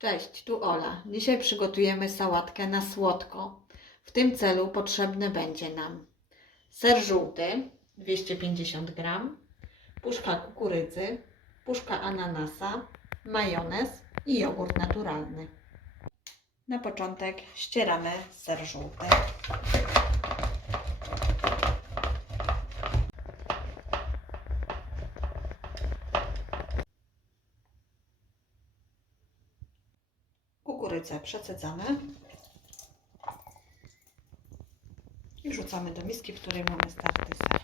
Cześć, tu Ola. Dzisiaj przygotujemy sałatkę na słodko. W tym celu potrzebny będzie nam ser żółty 250 g, puszka kukurydzy, puszka ananasa, majonez i jogurt naturalny. Na początek ścieramy ser żółty. Kukurydzę przecedzamy i wrzucamy do miski, w której mamy starty ser.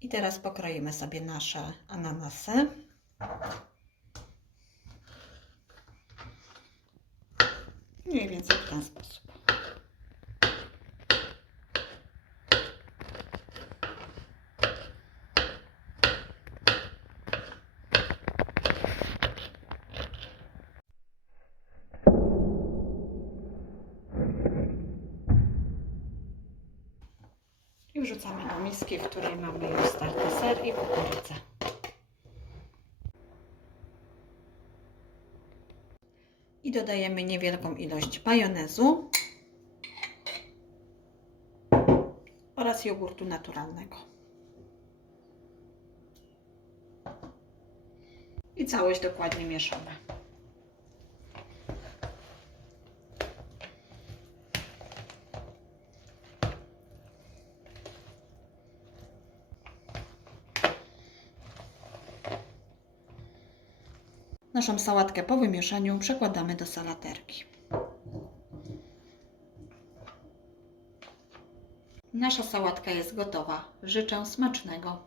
I teraz pokroimy sobie nasze ananasy. Mniej więcej w ten sposób. Wrzucamy do miski, w której mamy już starty ser i kukurydzę. I dodajemy niewielką ilość majonezu oraz jogurtu naturalnego. I całość dokładnie mieszamy. Naszą sałatkę po wymieszaniu przekładamy do salaterki. Nasza sałatka jest gotowa. Życzę smacznego.